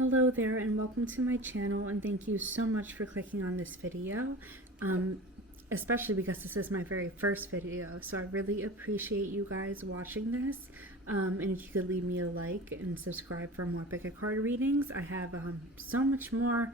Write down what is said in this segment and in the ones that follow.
Hello there and welcome to my channel, and thank you so much for clicking on this video, especially because this is my very first video, so I really appreciate you guys watching this. And if you could leave me a like and subscribe for more pickacard readings. I have so much more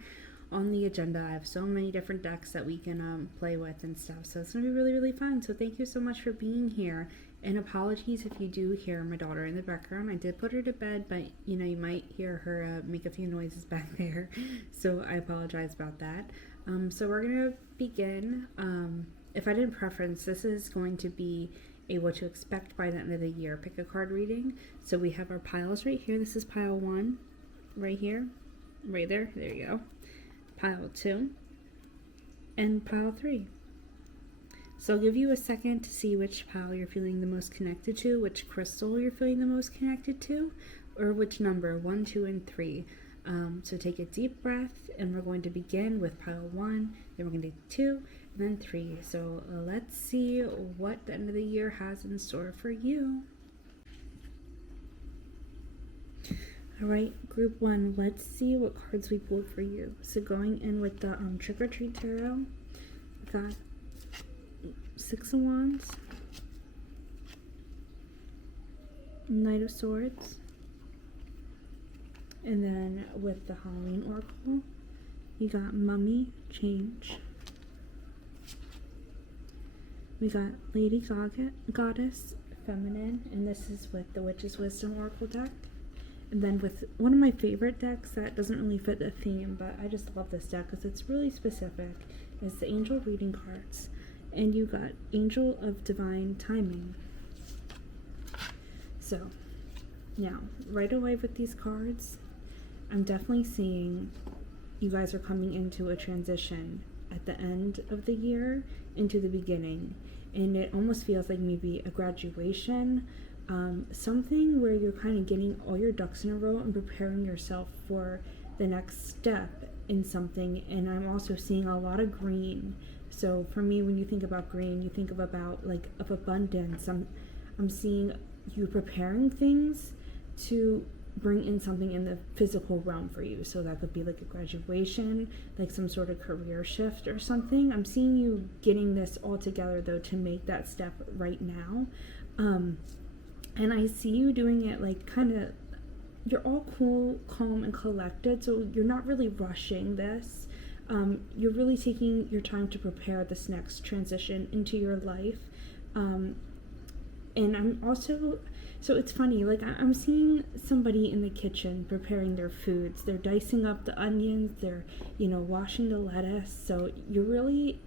on the agenda. I have so many different decks that we can play with and stuff, so it's gonna be really fun. So thank you so much for being here, and apologies if you do hear my daughter in the background. I did put her to bed, but you know, you might hear her make a few noises back there, so I apologize about that. So we're gonna begin. If I didn't preference, this is going to be a what to expect by the end of the year pick a card reading. So we have our piles right here. This is pile 1 right here, right there you go, pile 2 and pile 3. So I'll give you a second to see which pile you're feeling the most connected to, which crystal you're feeling the most connected to, or which number, 1, 2, and 3. So take a deep breath, and we're going to begin with pile 1, then we're going to do 2, and then 3. So let's see what the end of the year has in store for you. Alright, group 1, let's see what cards we pulled for you. So going in with the Trick or Treat Tarot, we got 6 of Wands, Knight of Swords, and then with the Halloween Oracle, you got Mummy, Change. We got Lady Goddess, Feminine, and this is with the Witch's Wisdom Oracle deck. And then with one of my favorite decks that doesn't really fit the theme, but I just love this deck because it's really specific, is the Angel Reading cards. And you got Angel of Divine Timing. So, now, right away with these cards, I'm definitely seeing you guys are coming into a transition at the end of the year into the beginning. And it almost feels like maybe a graduation, something where you're kind of getting all your ducks in a row and preparing yourself for the next step in something. And I'm also seeing a lot of green. So for me, when you think about green, you think about like of abundance. I'm seeing you preparing things to bring in something in the physical realm for you. So that could be like a graduation, like some sort of career shift or something. I'm seeing you getting this all together though to make that step right now. And I see you doing it like kind of, you're all cool, calm, and collected. So you're not really rushing this. You're really taking your time to prepare this next transition into your life. And I'm also, so it's funny, like I'm seeing somebody in the kitchen preparing their foods. They're dicing up the onions, they're, you know, washing the lettuce. So you're really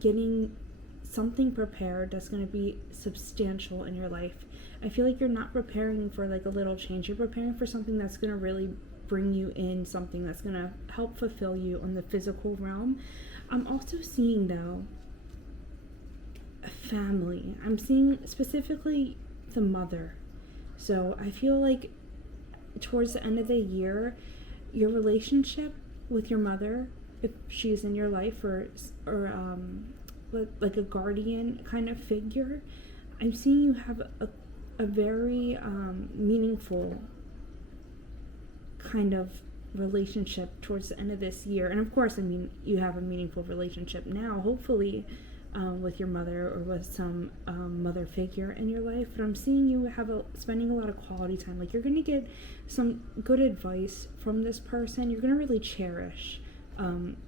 getting something prepared that's going to be substantial in your life. I feel like you're not preparing for like a little change. You're preparing for something that's going to really bring you in, something that's going to help fulfill you on the physical realm. I'm also seeing though a family. I'm seeing specifically the mother. So I feel like towards the end of the year, your relationship with your mother, if she's in your life, or like a guardian kind of figure, I'm seeing you have a very meaningful kind of relationship towards the end of this year. And of course, I mean, you have a meaningful relationship now, hopefully, with your mother or with some mother figure in your life. But I'm seeing you spending a lot of quality time. Like you're going to get some good advice from this person. You're going to really cherish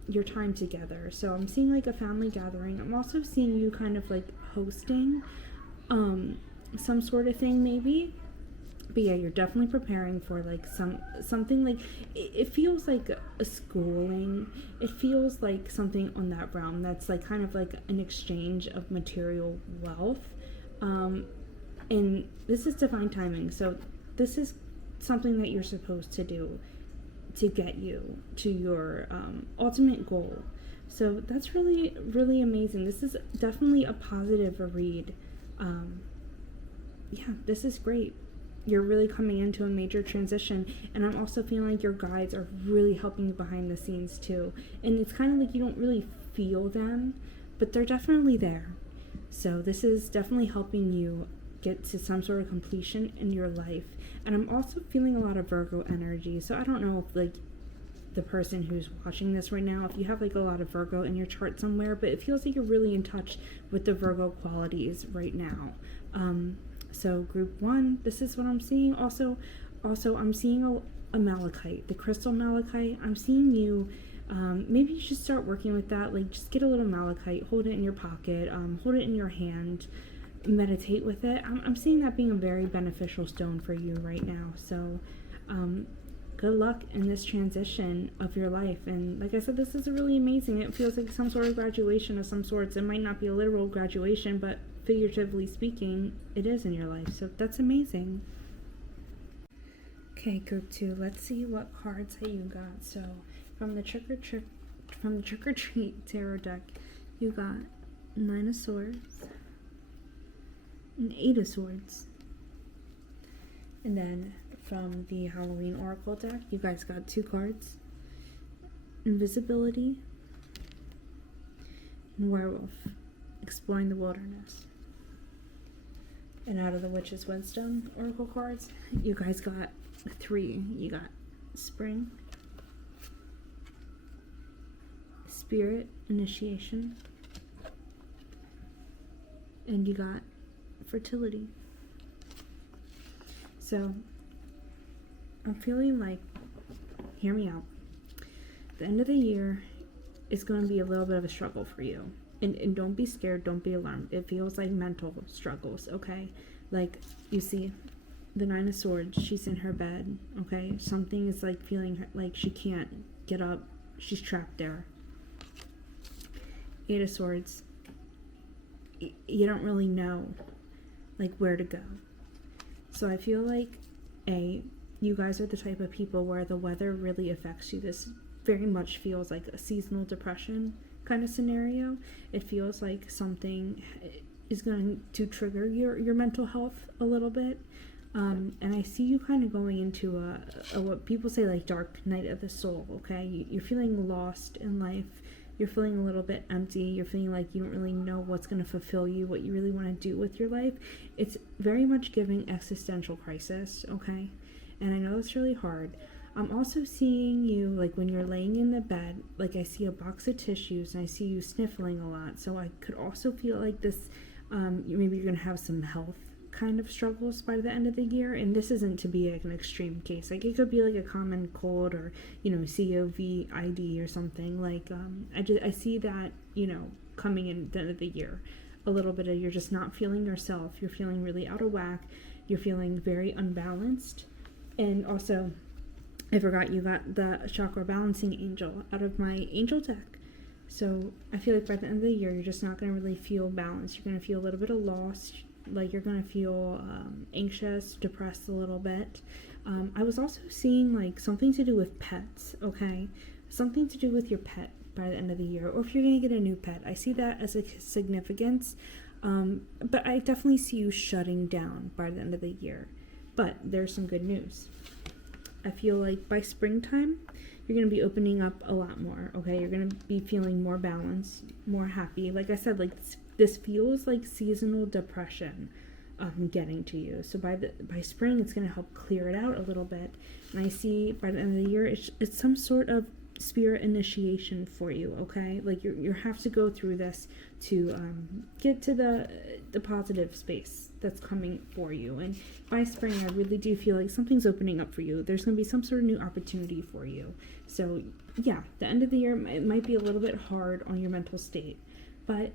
your time together. So I'm seeing like a family gathering. I'm also seeing you kind of like hosting some sort of thing maybe. But yeah, you're definitely preparing for like something like, it feels like a schooling. It feels like something on that realm that's like kind of like an exchange of material wealth. And this is divine timing. So this is something that you're supposed to do to get you to your ultimate goal. So that's really, really amazing. This is definitely a positive read. Yeah, this is great. You're really coming into a major transition, and I'm also feeling like your guides are really helping you behind the scenes too. And it's kind of like you don't really feel them, but they're definitely there. So this is definitely helping you get to some sort of completion in your life. And I'm also feeling a lot of Virgo energy. So I don't know if like the person who's watching this right now, if you have like a lot of Virgo in your chart somewhere, but it feels like you're really in touch with the Virgo qualities right now. So group 1, this is what I'm seeing. Also I'm seeing a malachite, the crystal malachite. I'm seeing you, maybe you should start working with that. Like, just get a little malachite, hold it in your pocket, hold it in your hand, meditate with it. I'm seeing that being a very beneficial stone for you right now. So good luck in this transition of your life. And like I said, this is really amazing. It feels like some sort of graduation of some sorts. It might not be a literal graduation, but figuratively speaking, it is in your life. So that's amazing. Okay, group 2, let's see what cards that you got. So from the Trick or Treat tarot deck, you got 9 of Swords and 8 of Swords. And then from the Halloween Oracle deck, you guys got 2 cards, Invisibility and Werewolf, exploring the wilderness. And out of the Witch's Wisdom Oracle cards, you guys got 3. You got Spring, Spirit, Initiation, and you got Fertility. So I'm feeling like, hear me out, the end of the year is going to be a little bit of a struggle for you. And don't be scared, don't be alarmed. It feels like mental struggles, okay? Like, you see, the 9 of Swords, she's in her bed, okay? Something is like feeling her, like she can't get up. She's trapped there. 8 of Swords, you don't really know, like, where to go. So I feel like, you guys are the type of people where the weather really affects you. This very much feels like a seasonal depression kind of scenario. It feels like something is going to trigger your mental health a little bit. And I see you kind of going into a what people say, like, dark night of the soul, okay? You're feeling lost in life. You're feeling a little bit empty. You're feeling like you don't really know what's going to fulfill you, what you really want to do with your life. It's very much giving existential crisis, okay? And I know it's really hard. I'm also seeing you, like, when you're laying in the bed, like, I see a box of tissues and I see you sniffling a lot. So I could also feel like this, maybe you're going to have some health kind of struggles by the end of the year. And this isn't to be like an extreme case. Like, it could be like a common cold or, COVID or something. Like, I see that, coming in the end of the year. A little bit of, you're just not feeling yourself. You're feeling really out of whack. You're feeling very unbalanced. And also, I forgot you got the chakra balancing angel out of my angel deck. So I feel like by the end of the year, you're just not going to really feel balanced. You're going to feel a little bit of loss. Like, you're going to feel anxious, depressed a little bit. I was also seeing, like, something to do with pets, okay? Something to do with your pet by the end of the year. Or if you're going to get a new pet. I see that as a significance. But I definitely see you shutting down by the end of the year. But there's some good news. I feel like by springtime, you're going to be opening up a lot more, okay? You're going to be feeling more balanced, more happy. Like I said, like, this feels like seasonal depression getting to you. So by spring, it's going to help clear it out a little bit. And I see by the end of the year, it's some sort of spirit initiation for you, okay? Like, you have to go through this to get to the positive space that's coming for you. And by spring, I really do feel like something's opening up for you. There's going to be some sort of new opportunity for you. So yeah, the end of the year, it might be a little bit hard on your mental state, but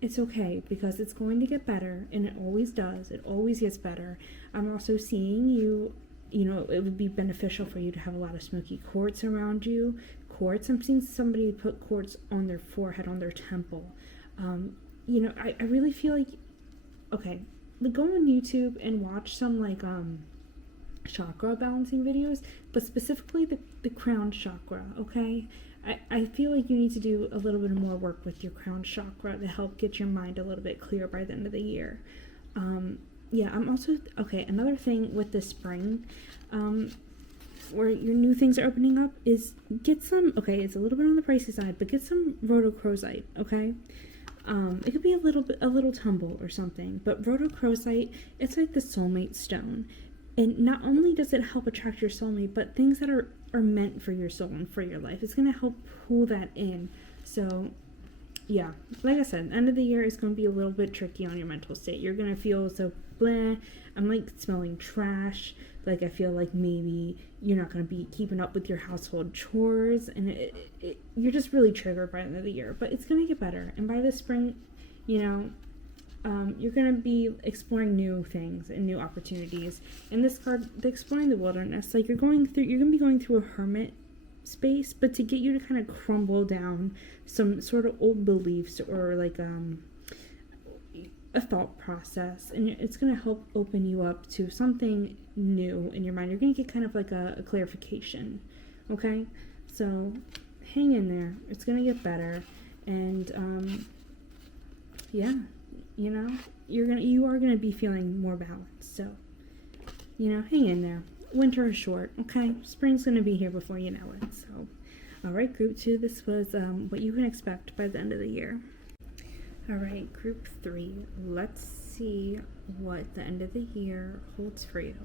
it's okay, because it's going to get better, and it always does. It always gets better. I'm also seeing you, it would be beneficial for you to have a lot of smoky quartz around you. Quartz, I'm seeing somebody put quartz on their forehead, on their temple. I really feel like, okay, go on YouTube and watch some, like, chakra balancing videos, but specifically the crown chakra, okay? I feel like you need to do a little bit more work with your crown chakra to help get your mind a little bit clearer by the end of the year. I'm also, okay, another thing with the spring, where your new things are opening up, is get some, okay, it's a little bit on the pricey side, but get some rhodochrosite, okay? It could be a little tumble or something, but rhodochrosite, it's like the soulmate stone. And not only does it help attract your soulmate, but things that are meant for your soul and for your life, it's going to help pull that in. So yeah, like I said, end of the year is going to be a little bit tricky on your mental state. You're going to feel so bleh. I'm like smelling trash. Like I feel like maybe you're not going to be keeping up with your household chores, and you're just really triggered by the end of the year. But it's going to get better, and by the spring, you know, you're going to be exploring new things and new opportunities. And this card, the exploring the wilderness, like you're going to be going through a hermit space, but to get you to kind of crumble down some sort of old beliefs or like a thought process, and it's going to help open you up to something new in your mind. You're going to get kind of like a clarification. Okay, so hang in there, it's going to get better. And yeah, you know, you are gonna be feeling more balanced. So, you know, hang in there. Winter is short, okay? Spring's gonna be here before you know it. So, all right, group 2, this was what you can expect by the end of the year. All right, group 3, let's see what the end of the year holds for you.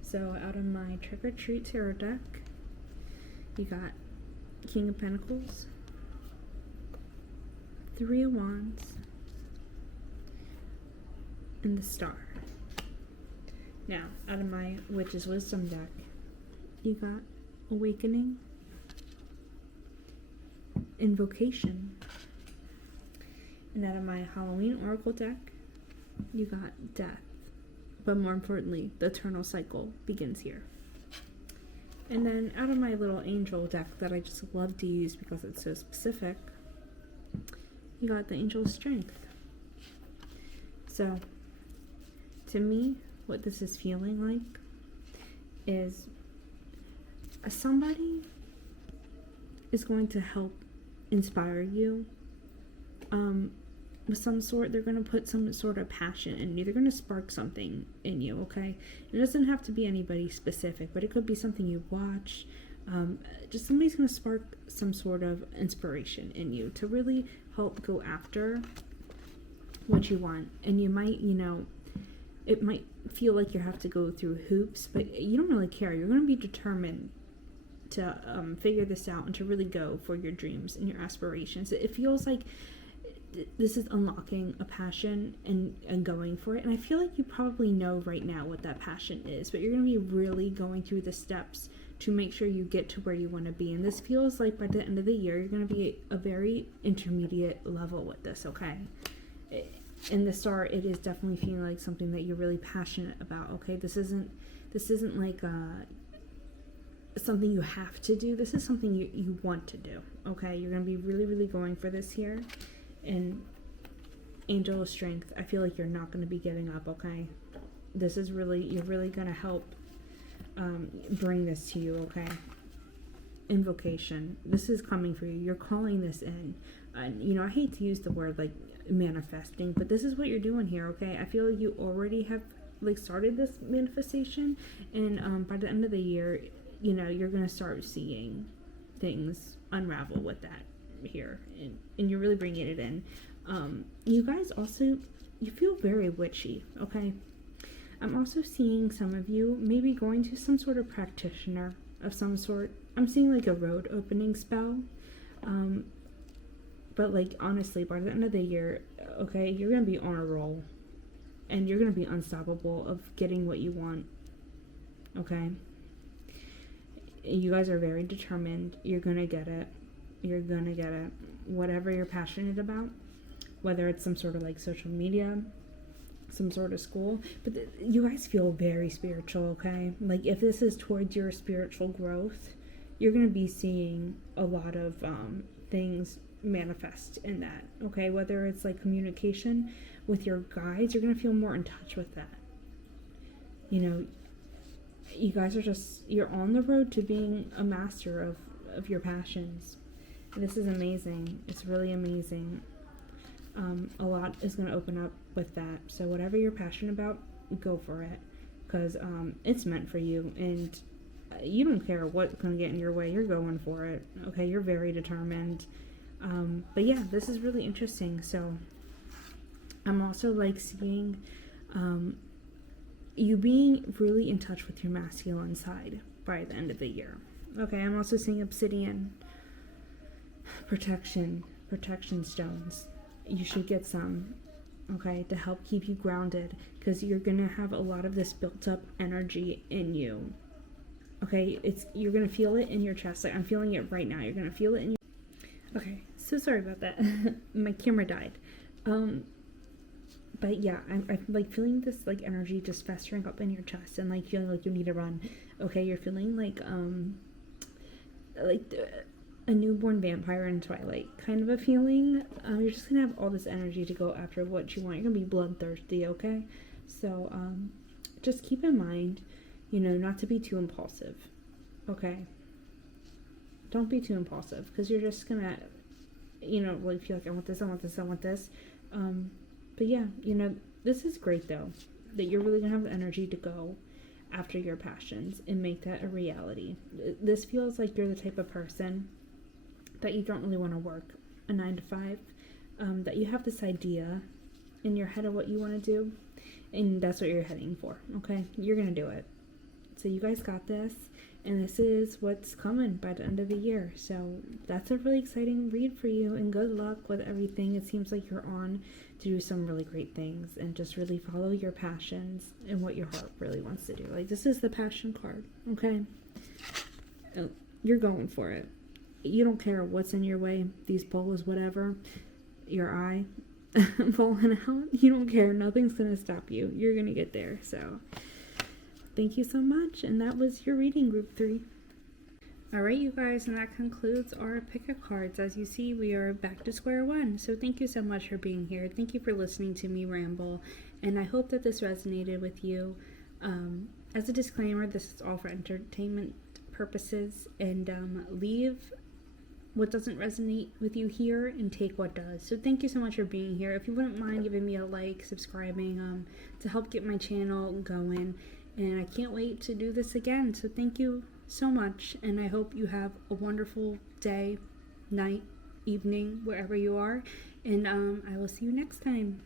So, out of my Trick or Treat tarot deck, you got King of Pentacles, 3 of Wands, and the Star. Now, out of my Witch's Wisdom deck, you got Awakening, Invocation. And out of my Halloween Oracle deck, you got Death. But more importantly, the eternal cycle begins here. And then out of my little angel deck that I just love to use because it's so specific, you got the Angel of Strength. So, to me, what this is feeling like is somebody is going to help inspire you with some sort. They're going to put some sort of passion in you. They're going to spark something in you, okay? It doesn't have to be anybody specific, but it could be something you watch. Just somebody's going to spark some sort of inspiration in you to really help go after what you want. And you might, you know, it might feel like you have to go through hoops, but you don't really care. You're going to be determined to figure this out and to really go for your dreams and your aspirations. It feels like this is unlocking a passion and going for it. And I feel like you probably know right now what that passion is, but you're going to be really going through the steps to make sure you get to where you want to be. And this feels like by the end of the year, you're going to be a very intermediate level with this, okay? In the Star, it is definitely feeling like something that you're really passionate about, okay? This isn't like something you have to do. This is something you want to do, okay? You're going to be really, really going for this here. And Angel of Strength, I feel like you're not going to be giving up, okay? This is really, you're really going to help bring this to you, okay? Invocation, this is coming for you. You're calling this in. You know, I hate to use the word like manifesting, but this is what you're doing here, okay? I feel like you already have like started this manifestation, and by the end of the year, you know, you're going to start seeing things unravel with that here, and you're really bringing it in. You guys also, you feel very witchy, okay? I'm also seeing some of you maybe going to some sort of practitioner of some sort. I'm seeing like a road opening spell, but like honestly, by the end of the year, okay, you're gonna be on a roll, and you're gonna be unstoppable of getting what you want, okay? You guys are very determined. You're gonna get it. You're gonna get it. Whatever you're passionate about, whether it's some sort of like social media, some sort of school, but you guys feel very spiritual, okay? Like if this is towards your spiritual growth, you're gonna be seeing a lot of things manifest in that, okay? Whether it's like communication with your guides, you're gonna feel more in touch with that. You know, you guys are just, you're on the road to being a master of your passions. This is amazing. It's really amazing. A lot is going to open up with that. So whatever you're passionate about, go for it, because it's meant for you, and you don't care what's going to get in your way. You're going for it, okay? You're very determined. But yeah, this is really interesting. So I'm also like seeing you being really in touch with your masculine side by the end of the year. Okay, I'm also seeing obsidian, protection stones. You should get some, okay, to help keep you grounded, because you're gonna have a lot of this built up energy in you. Okay, you're gonna feel it in your chest. Like I'm feeling it right now. You're gonna feel it in your. Okay, so sorry about that. My camera died. But yeah, I'm like feeling this like energy just festering up in your chest and like feeling like you need to run. Okay, you're feeling like a newborn vampire in Twilight kind of a feeling. You're just gonna have all this energy to go after what you want. You're gonna be bloodthirsty, okay? So just keep in mind, not to be too impulsive, okay? Don't be too impulsive, because you're just gonna, like feel like I want this. But yeah, this is great though, that you're really gonna have the energy to go after your passions and make that a reality. This feels like you're the type of person that you don't really want to work a 9 to 5, that you have this idea in your head of what you want to do, and that's what you're heading for, okay? You're gonna do it. So you guys got this, and this is what's coming by the end of the year. So that's a really exciting read for you, and good luck with everything. It seems like you're on to do some really great things, and just really follow your passions and what your heart really wants to do. Like, this is the passion card, okay? You're going for it. You don't care what's in your way, these poles, whatever, your eye falling out, you don't care. Nothing's gonna stop you. You're gonna get there. So thank you so much, and that was your reading, group 3. Alright, you guys, and that concludes our pick a cards. As you see, we are back to square one. So thank you so much for being here. Thank you for listening to me ramble, and I hope that this resonated with you. As a disclaimer, this is all for entertainment purposes, and leave what doesn't resonate with you here and take what does. So thank you so much for being here. If you wouldn't mind giving me a like, subscribing, to help get my channel going, and I can't wait to do this again. So thank you so much, and I hope you have a wonderful day, night, evening, wherever you are, and I will see you next time.